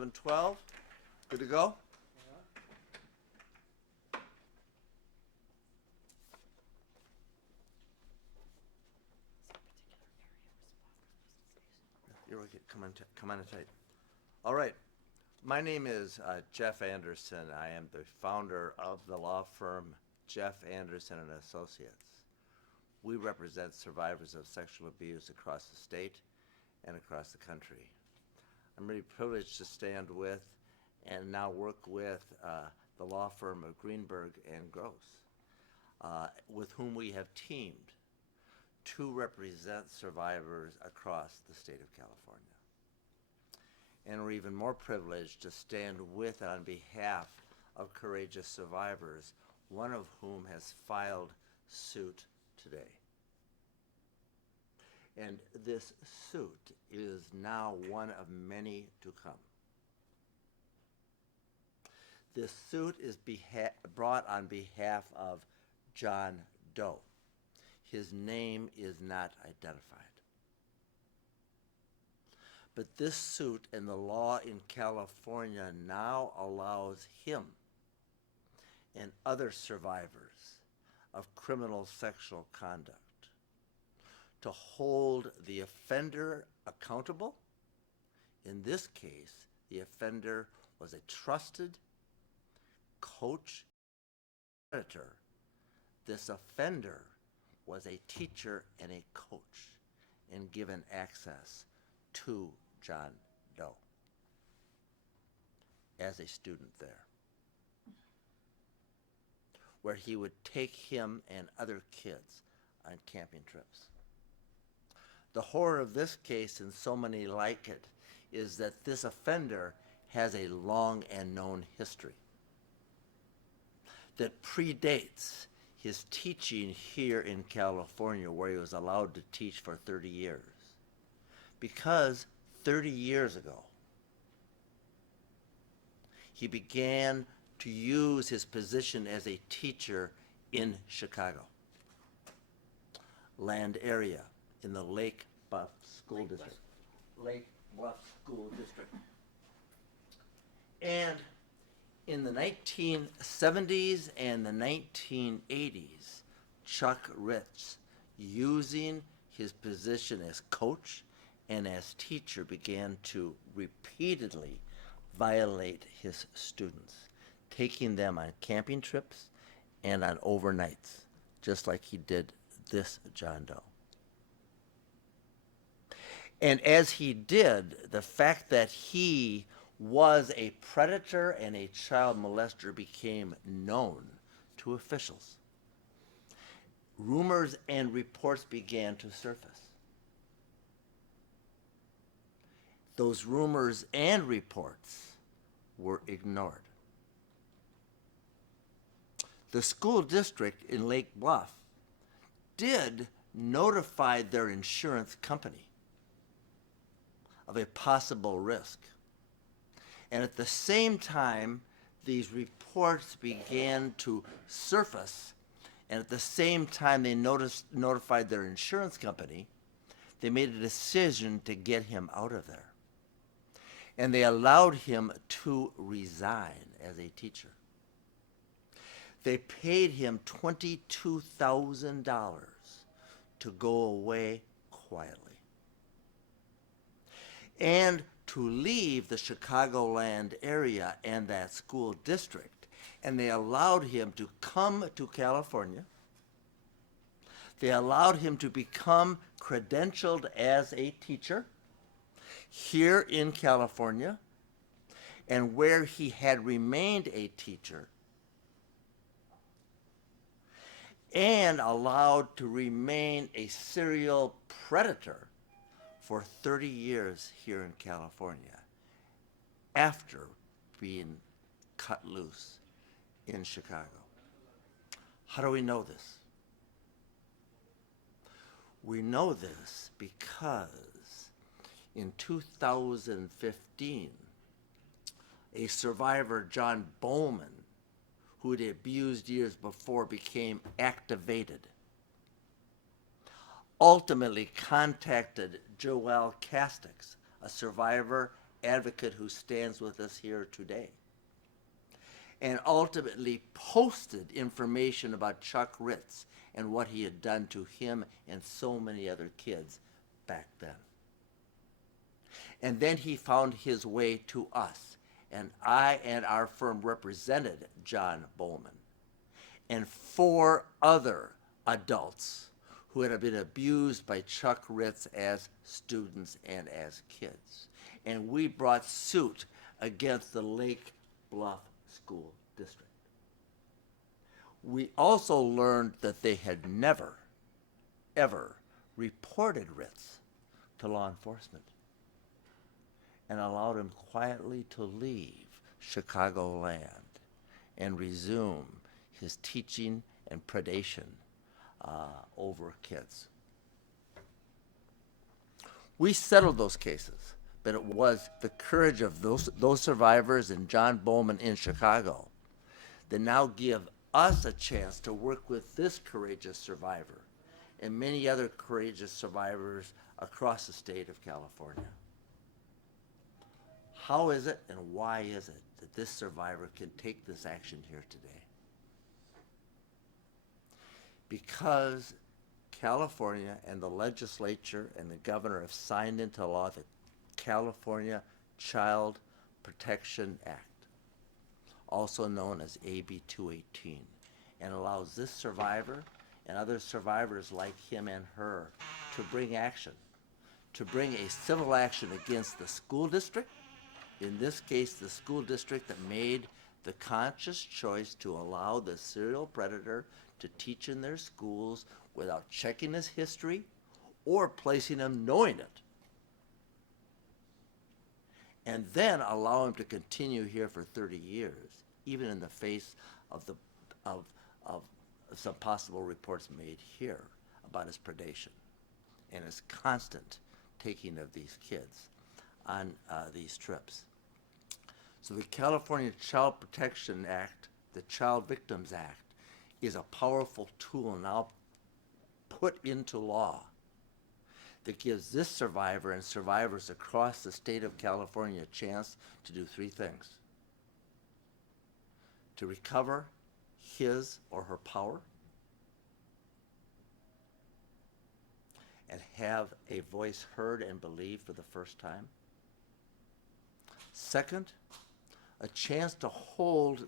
11:12. Good to go? You're okay. Come on in tight. All right. My name is Jeff Anderson. I am the founder of the law firm Jeff Anderson and Associates. We represent survivors of sexual abuse across the state and across the country. I'm really privileged to stand with and now work with the law firm of Greenberg and Gross, with whom we have teamed to represent survivors across the state of California. And we're even more privileged to stand with on behalf of courageous survivors, one of whom has filed suit today. And this suit is now one of many to come. This suit is brought on behalf of John Doe. His name is not identified. But this suit and the law in California now allows him and other survivors of criminal sexual conduct to hold the offender accountable. In this case, the offender was a trusted coach, predator. This offender was a teacher and a coach and given access to John Doe as a student there, where he would take him and other kids on camping trips. The horror of this case, and so many like it, is that this offender has a long and known history that predates his teaching here in California, where he was allowed to teach for 30 years. Because 30 years ago, he began to use his position as a teacher in Chicago land area in the Lake Bluff School District. Lake Bluff School District. And in the 1970s and the 1980s, Chuck Ritz, using his position as coach and as teacher, began to repeatedly violate his students, taking them on camping trips and on overnights, just like he did this John Doe. And as he did, the fact that he was a predator and a child molester became known to officials. Rumors and reports began to surface. Those rumors and reports were ignored. The school district in Lake Bluff did notify their insurance company of a possible risk. And at the same time, these reports began to surface, and at the same time they notified their insurance company, they made a decision to get him out of there. And they allowed him to resign as a teacher. They paid him $22,000 to go away quietly and to leave the Chicagoland area and that school district. And they allowed him to come to California. They allowed him to become credentialed as a teacher here in California, and where he had remained a teacher, and allowed to remain a serial predator for 30 years here in California after being cut loose in Chicago. How do we know this? We know this because in 2015, a survivor, John Bowman, who had abused years before, became activated, ultimately contacted Joelle Casteix, a survivor advocate who stands with us here today, and ultimately posted information about Chuck Ritz and what he had done to him and so many other kids back then. And then he found his way to us, and I and our firm represented John Bowman and 4 other adults who had been abused by Chuck Ritz as students and as kids. And we brought suit against the Lake Bluff School District. We also learned that they had never, ever reported Ritz to law enforcement and allowed him quietly to leave Chicagoland and resume his teaching and predation over kids. We settled those cases, but it was the courage of those survivors and John Bowman in Chicago that now give us a chance to work with this courageous survivor and many other courageous survivors across the state of California. How is it and why is it that this survivor can take this action here today? Because California and the legislature and the governor have signed into law the California Child Protection Act, also known as AB 218, and allows this survivor and other survivors like him and her to bring action, to bring a civil action against the school district, in this case the school district that made the conscious choice to allow the serial predator to teach in their schools without checking his history or placing him knowing it, and then allow him to continue here for 30 years, even in the face of some possible reports made here about his predation and his constant taking of these kids on these trips. So the California Child Protection Act, the Child Victims Act, is a powerful tool now put into law that gives this survivor and survivors across the state of California a chance to do 3 things: to recover his or her power, and have a voice heard and believed for the first time. Second, a chance to hold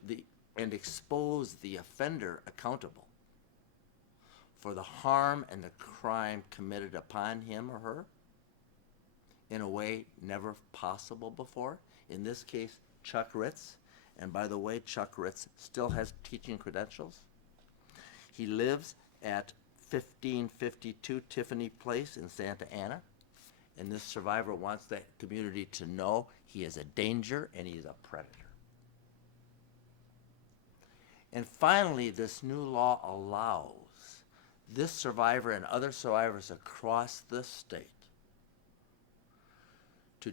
and expose the offender accountable for the harm and the crime committed upon him or her in a way never possible before. In this case, Chuck Ritz. And by the way, Chuck Ritz still has teaching credentials. He lives at 1552 Tiffany Place in Santa Ana. And this survivor wants that community to know he is a danger and he's a predator. And finally, this new law allows this survivor and other survivors across the state to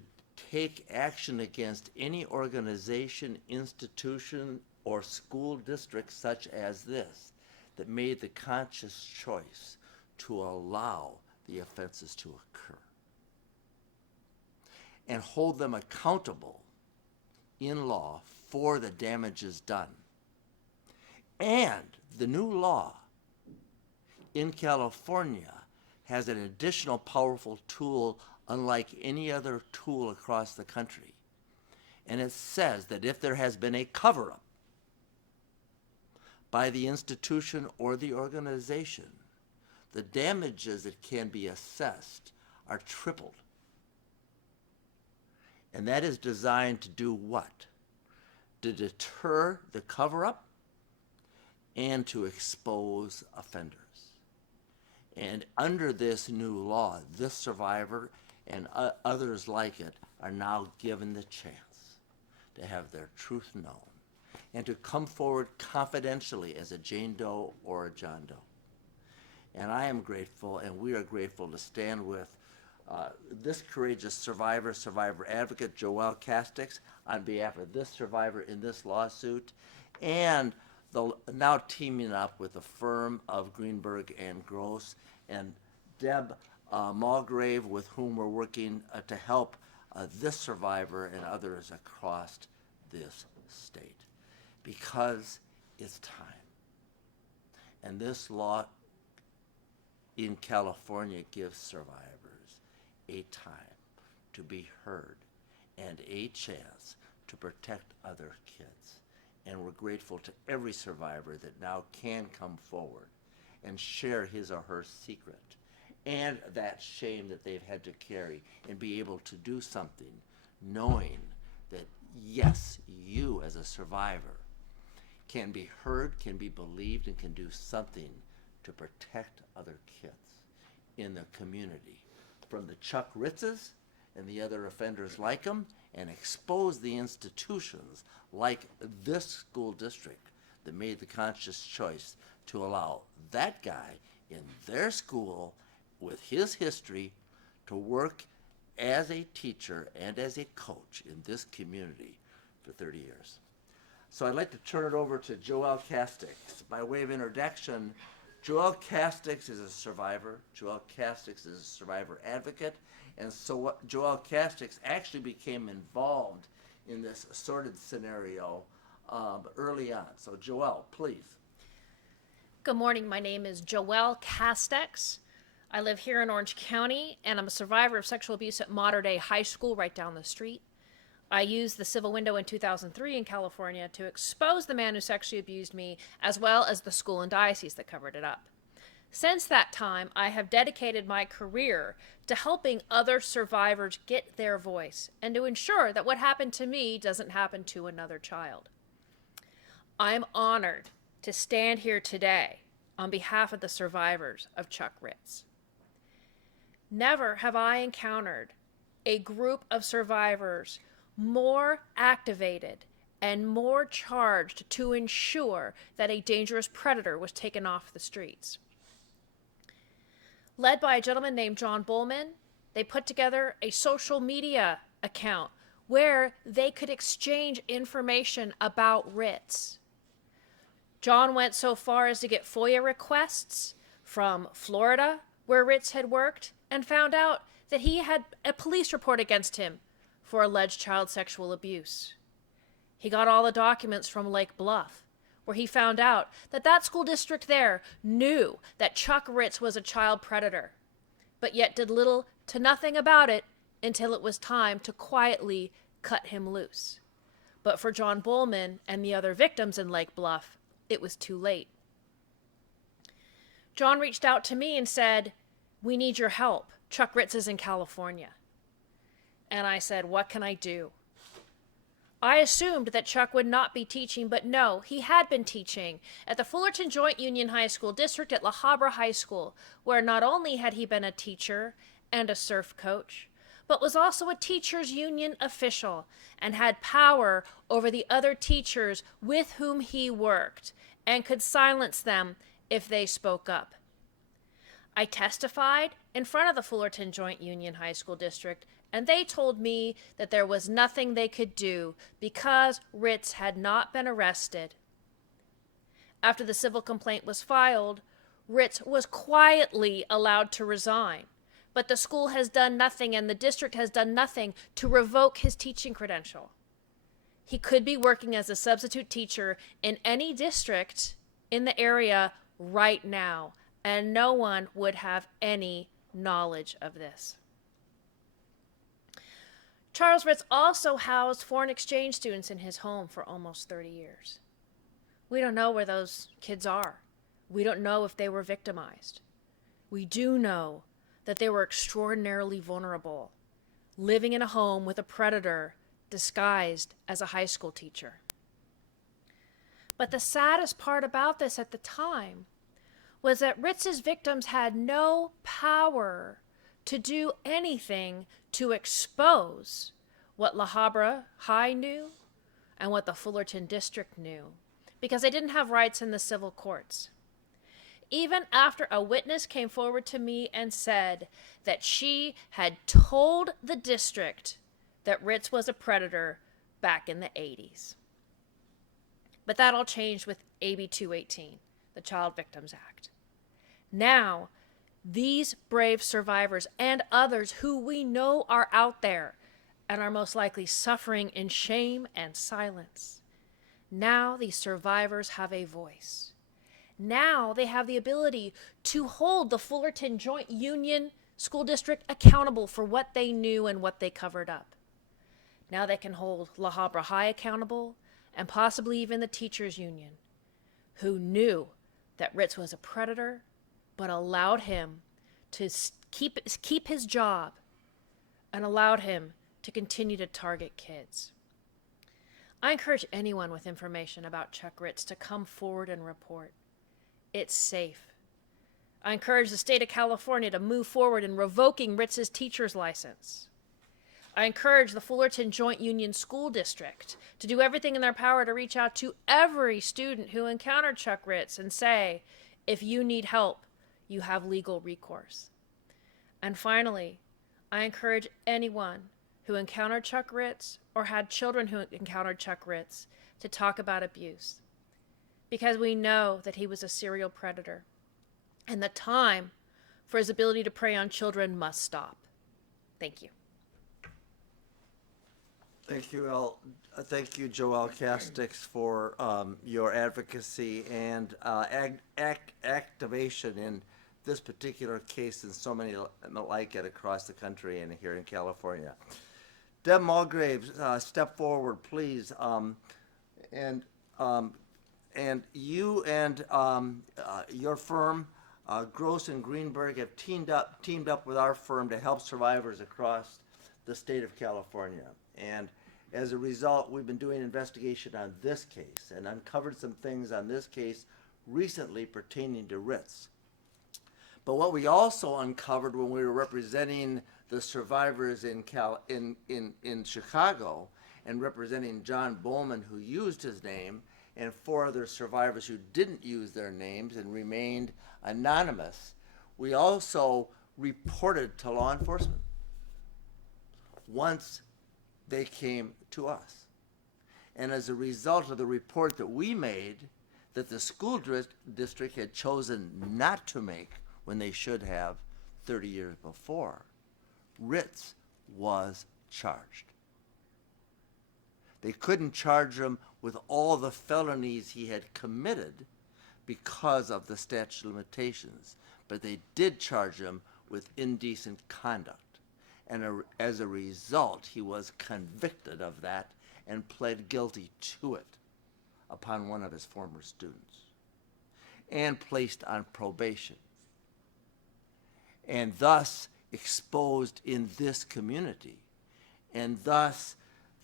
take action against any organization, institution, or school district such as this that made the conscious choice to allow the offenses to occur, and hold them accountable in law for the damages done. And the new law in California has an additional powerful tool unlike any other tool across the country. And it says that if there has been a cover-up by the institution or the organization, the damages that can be assessed are tripled. And that is designed to do what? To deter the cover-up and to expose offenders. And under this new law, this survivor and others like it are now given the chance to have their truth known and to come forward confidentially as a Jane Doe or a John Doe. And I am grateful, and we are grateful to stand with this courageous survivor advocate, Joelle Casteix, on behalf of this survivor in this lawsuit, and now teaming up with the firm of Greenberg and Gross and Deb Mallgrave, with whom we're working to help this survivor and others across this state, because it's time. And this law in California gives survivors a time to be heard and a chance to protect other kids. And we're grateful to every survivor that now can come forward and share his or her secret and that shame that they've had to carry, and be able to do something knowing that, yes, you as a survivor can be heard, can be believed, and can do something to protect other kids in the community from the Chuck Ritzes and the other offenders like them, and expose the institutions like this school district that made the conscious choice to allow that guy in their school with his history to work as a teacher and as a coach in this community for 30 years. So I'd like to turn it over to Joelle Casteix. By way of introduction, Joelle Casteix is a survivor. Joelle Casteix is a survivor advocate. And so Joelle Casteix actually became involved in this assorted scenario early on. So Joelle, please. Good morning. My name is Joelle Casteix. I live here in Orange County, and I'm a survivor of sexual abuse at Habra High School right down the street. I used the civil window in 2003 in California to expose the man who sexually abused me, as well as the school and diocese that covered it up. Since that time, I have dedicated my career to helping other survivors get their voice and to ensure that what happened to me doesn't happen to another child. I'm honored to stand here today on behalf of the survivors of Chuck Ritz. Never have I encountered a group of survivors more activated and more charged to ensure that a dangerous predator was taken off the streets. Led by a gentleman named John Bullman, they put together a social media account where they could exchange information about Ritz. John went so far as to get FOIA requests from Florida, where Ritz had worked, and found out that he had a police report against him for alleged child sexual abuse. He got all the documents from Lake Bluff, where he found out that that school district there knew that Chuck Ritz was a child predator, but yet did little to nothing about it until it was time to quietly cut him loose. But for John Bullman and the other victims in Lake Bluff, it was too late. John reached out to me and said, "We need your help. Chuck Ritz is in California." And I said, "What can I do?" I assumed that Chuck would not be teaching, but no, he had been teaching at the Fullerton Joint Union High School District at Habra High School, where not only had he been a teacher and a surf coach, but was also a teachers union official and had power over the other teachers with whom he worked and could silence them if they spoke up. I testified in front of the Fullerton Joint Union High School District, and they told me that there was nothing they could do because Ritz had not been arrested. After the civil complaint was filed, Ritz was quietly allowed to resign, but the school has done nothing and the district has done nothing to revoke his teaching credential. He could be working as a substitute teacher in any district in the area right now, and no one would have any knowledge of this. Charles Ritz also housed foreign exchange students in his home for almost 30 years. We don't know where those kids are. We don't know if they were victimized. We do know that they were extraordinarily vulnerable, living in a home with a predator disguised as a high school teacher. But the saddest part about this at the time was that Ritz's victims had no power to do anything to expose what Habra High knew and what the Fullerton District knew, because they didn't have rights in the civil courts. Even after a witness came forward to me and said that she had told the district that Ritz was a predator back in the 80s. But that all changed with AB 218, the Child Victims Act. Now, these brave survivors and others who we know are out there and are most likely suffering in shame and silence. Now these survivors have a voice. Now they have the ability to hold the Fullerton Joint Union School District accountable for what they knew and what they covered up. Now they can hold La Habra High accountable, and possibly even the teachers union, who knew that Ritz was a predator, but allowed him to keep his job and allowed him to continue to target kids. I encourage anyone with information about Chuck Ritz to come forward and report. It's safe. I encourage the state of California to move forward in revoking Ritz's teacher's license. I encourage the Fullerton Joint Union School District to do everything in their power to reach out to every student who encountered Chuck Ritz and say, if you need help, you have legal recourse. And finally, I encourage anyone who encountered Chuck Ritz or had children who encountered Chuck Ritz to talk about abuse, because we know that he was a serial predator, and the time for his ability to prey on children must stop. Thank you. Thank you, Joelle Casteix, for your advocacy and activation in this particular case and so many like it across the country and here in California. Deb Mallgrave, step forward, please. And you and your firm, Gross and Greenberg, have teamed up with our firm to help survivors across the state of California. And as a result, we've been doing investigation on this case and uncovered some things on this case recently pertaining to Ritz. But what we also uncovered when we were representing the survivors in Chicago and representing John Bowman, who used his name, and 4 other survivors who didn't use their names and remained anonymous, we also reported to law enforcement once they came to us. And as a result of the report that we made, that the school district had chosen not to make when they should have 30 years before, Ritz was charged. They couldn't charge him with all the felonies he had committed because of the statute of limitations, but they did charge him with indecent conduct. And as a result, he was convicted of that and pled guilty to it upon one of his former students and placed on probation, and thus exposed in this community. And thus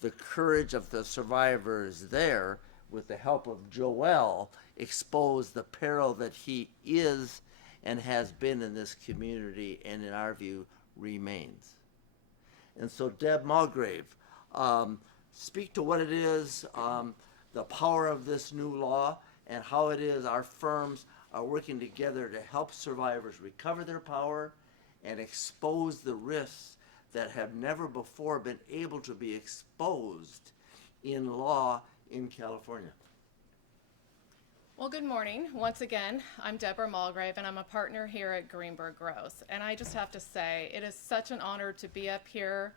the courage of the survivors there, with the help of Joelle, exposed the peril that he is and has been in this community, and in our view remains. And so, Deb Mallgrave, speak to what it is, the power of this new law, and how it is our firms are working together to help survivors recover their power and expose the risks that have never before been able to be exposed in law in California. Well, good morning. Once again, I'm Deborah Mallgrave, and I'm a partner here at Greenberg Gross. And I just have to say, it is such an honor to be up here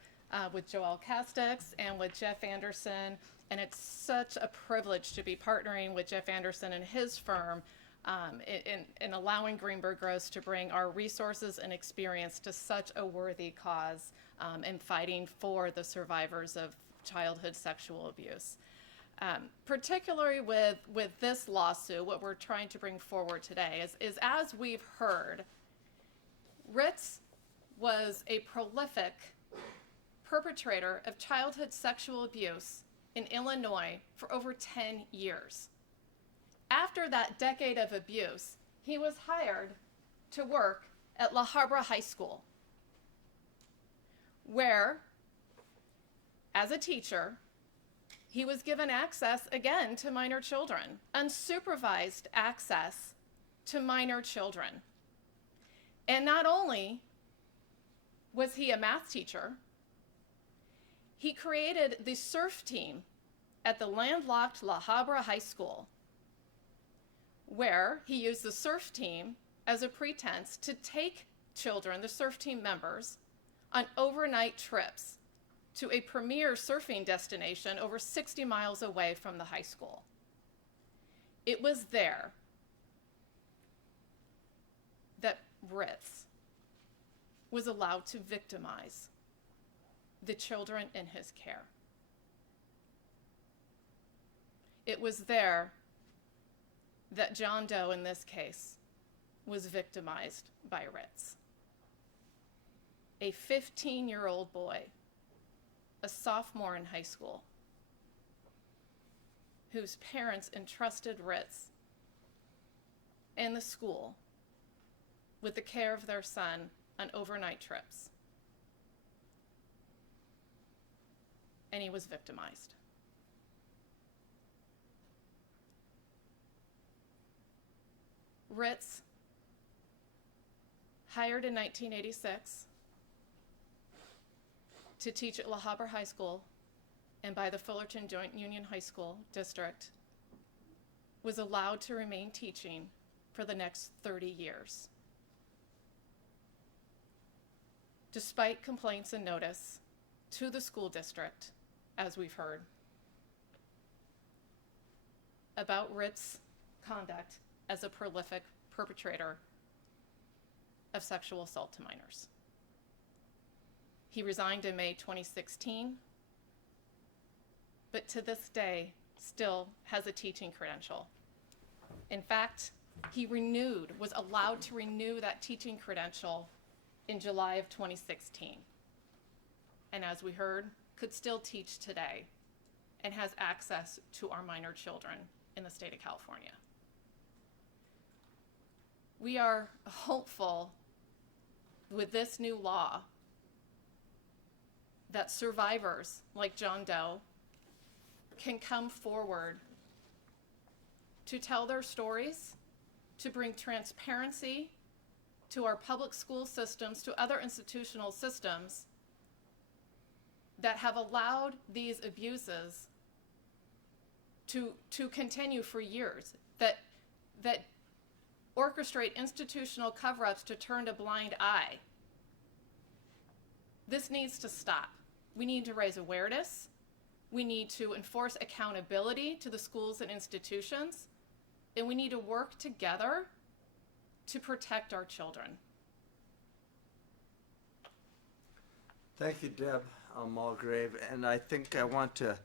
with Joelle Casteix and with Jeff Anderson. And it's such a privilege to be partnering with Jeff Anderson and his firm in allowing Greenberg Gross to bring our resources and experience to such a worthy cause in fighting for the survivors of childhood sexual abuse. Particularly with this lawsuit, what we're trying to bring forward today is as we've heard, Ritz was a prolific perpetrator of childhood sexual abuse in Illinois for over 10 years. After that decade of abuse, he was hired to work at La Habra High School, where, as a teacher, he was given access, again, to minor children, unsupervised access to minor children. And not only was he a math teacher, he created the surf team at the landlocked La Habra High School, where he used the surf team as a pretense to take children, the surf team members, on overnight trips to a premier surfing destination over 60 miles away from the high school. It was there that Ritz was allowed to victimize the children in his care. It was there that John Doe, in this case, was victimized by Ritz. A 15-year-old boy, a sophomore in high school, whose parents entrusted Ritz and the school with the care of their son on overnight trips. And he was victimized. Ritz, hired in 1986 to teach at Habra High School and by the Fullerton Joint Union High School District, was allowed to remain teaching for the next 30 years. Despite complaints and notice to the school district, as we've heard, about Ritz's conduct as a prolific perpetrator of sexual assault to minors. He resigned in May 2016, but to this day still has a teaching credential. In fact, he was allowed to renew that teaching credential in July of 2016. And as we heard, could still teach today and has access to our minor children in the state of California. We are hopeful with this new law that survivors like John Doe can come forward to tell their stories, to bring transparency to our public school systems, to other institutional systems that have allowed these abuses to continue for years, that orchestrate institutional cover-ups to turn a blind eye. This needs to stop. We need to raise awareness. We need to enforce accountability to the schools and institutions. And we need to work together to protect our children. Thank you, Deb Mallgrave. And I think I want to,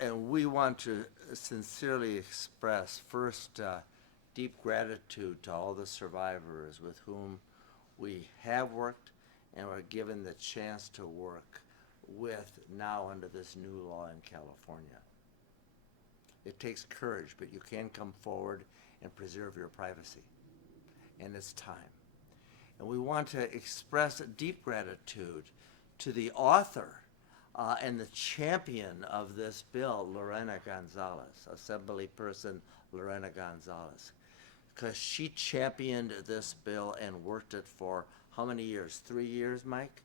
and we want to sincerely express first deep gratitude to all the survivors with whom we have worked and are given the chance to work with now under this new law in California. It takes courage, but you can come forward and preserve your privacy. And it's time. And we want to express a deep gratitude to the author and the champion of this bill, Lorena Gonzalez, Assemblyperson Lorena Gonzalez, because she championed this bill and worked it for how many years? 3 years, Mike?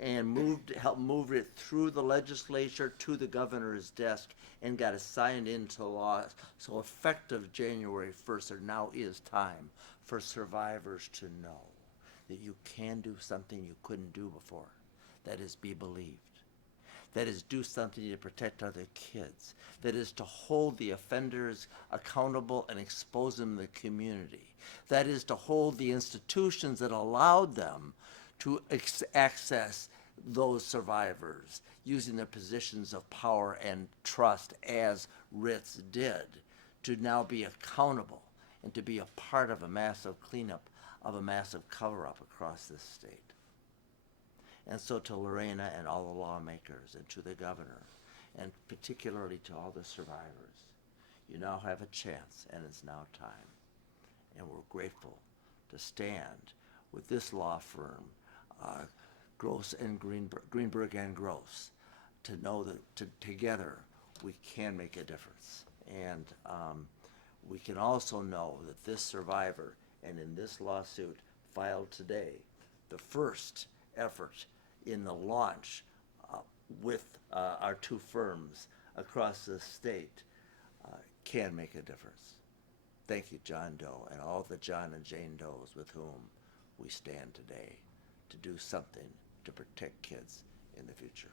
And helped move it through the legislature to the governor's desk and got it signed into law. So effective January 1st, there now is time for survivors to know that you can do something you couldn't do before. That is, be believed. That is, do something to protect other kids. That is, to hold the offenders accountable and expose them to the community. That is, to hold the institutions that allowed them to access those survivors using their positions of power and trust, as Ritz did, to now be accountable and to be a part of a massive cleanup, of a massive cover-up across this state. And so to Lorena and all the lawmakers and to the governor, and particularly to all the survivors, you now have a chance, and it's now time. And we're grateful to stand with this law firm, Gross and Greenberg and Gross, to know that together we can make a difference. And we can also know that this survivor, and in this lawsuit filed today, the first effort in the launch with our two firms across the state, can make a difference. Thank you, John Doe, and all the John and Jane Does with whom we stand today to do something to protect kids in the future.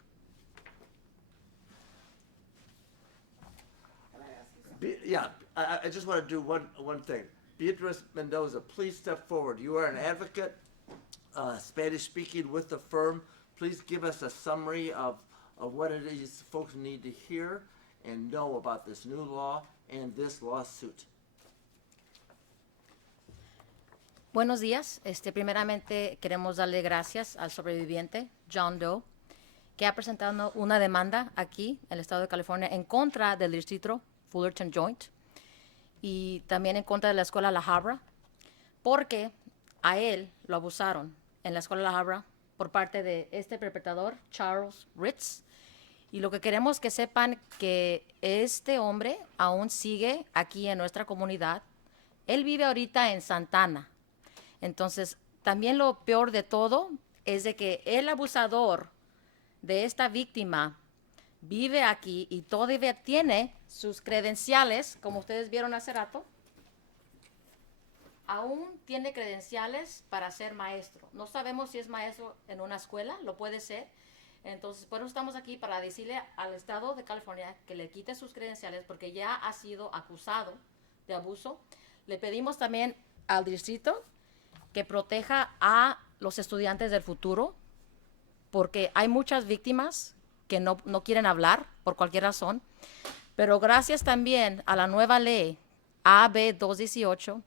Can I ask you something? Yeah, I just want to do one thing. Beatriz Mendoza, please step forward. You are an advocate, Spanish speaking with the firm. Please give us a summary of what it is folks need to hear and know about this new law and this lawsuit. Buenos días. Primeramente queremos darle gracias al sobreviviente John Doe, que ha presentado una demanda aquí en el estado de California en contra del distrito Fullerton Joint y también en contra de la escuela La Habra, porque a él lo abusaron en la escuela La Habra por parte de este perpetrador, Charles Ritz. Y lo que queremos que sepan que este hombre aún sigue aquí en nuestra comunidad. Él vive ahorita en Santana. Entonces, también lo peor de todo es de que el abusador de esta víctima vive aquí y todavía tiene sus credenciales, como ustedes vieron hace rato. Aún tiene credenciales para ser maestro. No sabemos si es maestro en una escuela, lo puede ser. Entonces, por eso estamos aquí para decirle al estado de California que le quite sus credenciales porque ya ha sido acusado de abuso. Le pedimos también al distrito que proteja a los estudiantes del futuro porque hay muchas víctimas que no quieren hablar por cualquier razón. Pero gracias también a la nueva ley AB 218,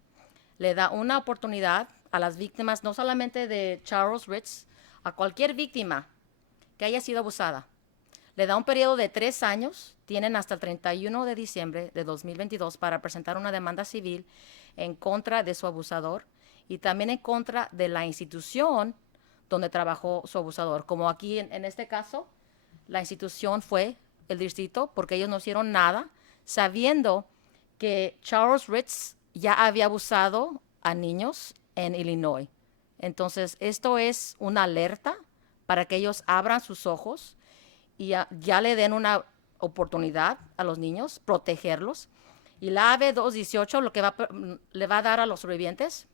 le da una oportunidad a las víctimas, no solamente de Charles Ritz, a cualquier víctima que haya sido abusada. Le da un periodo de 3 años, tienen hasta el 31 de diciembre de 2022 para presentar una demanda civil en contra de su abusador y también en contra de la institución donde trabajó su abusador. Como aquí en este caso, la institución fue el distrito porque ellos no hicieron nada sabiendo que Charles Ritz ya había abusado a niños en Illinois. Entonces, esto es una alerta para que ellos abran sus ojos y ya le den una oportunidad a los niños, protegerlos. Y la AB 218 lo que le va a dar a los sobrevivientes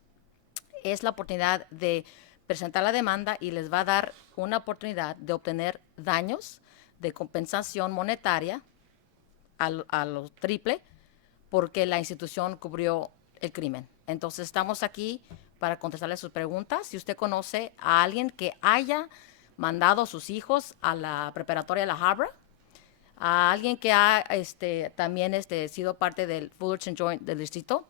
es la oportunidad de presentar la demanda y les va a dar una oportunidad de obtener daños de compensación monetaria a lo triple porque la institución cubrió el crimen. Entonces estamos aquí para contestarle sus preguntas. Si usted conoce a alguien que haya mandado a sus hijos a la preparatoria La Habra, a alguien que ha también sido parte del Fullerton Joint del distrito,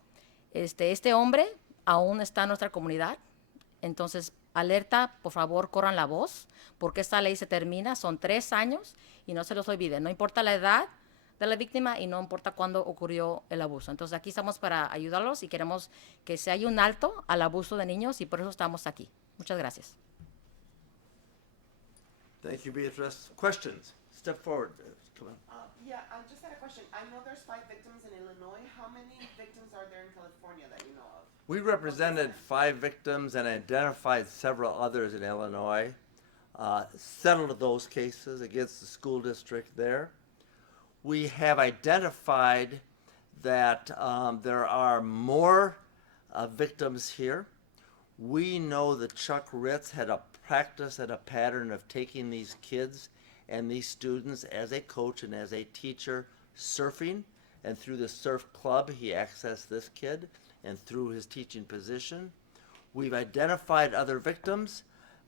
este hombre aún está en nuestra comunidad. Entonces, alerta, por favor, corran la voz, porque esta ley se termina, son 3 años, y no se los olviden, no importa la edad de la víctima y no importa cuándo ocurrió el abuso. Entonces, aquí estamos para ayudarlos y queremos que se haya un alto al abuso de niños y por eso estamos aquí. Muchas gracias. Thank you, Beatrice. Questions? Step forward. Come on. Yeah, I just had a question. I know there's 5 victims in Illinois. How many victims are there in California that you know of? We represented 5 victims and identified several others in Illinois, settled those cases against the school district there. We have identified that there are more victims here. We know that Chuck Ritz had a practice and a pattern of taking these kids and these students as a coach and as a teacher surfing, and through the surf club he accessed this kid and through his teaching position. We've identified other victims.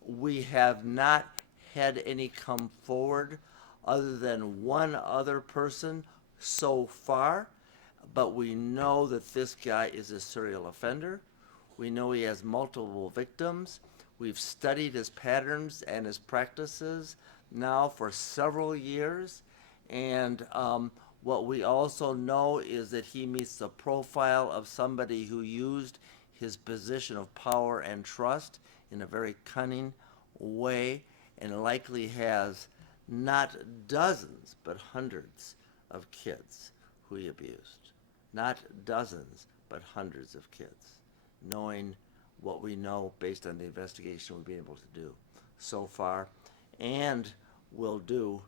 We have not had any come forward other than one other person so far, but we know that this guy is a serial offender. We know he has multiple victims. We've studied his patterns and his practices now for several years, and what we also know is that he meets the profile of somebody who used his position of power and trust in a very cunning way and likely has not dozens but hundreds of kids who he abused. Not dozens but hundreds of kids, knowing what we know based on the investigation we've been able to do so far and will do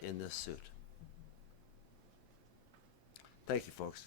in this suit. Thank you, folks.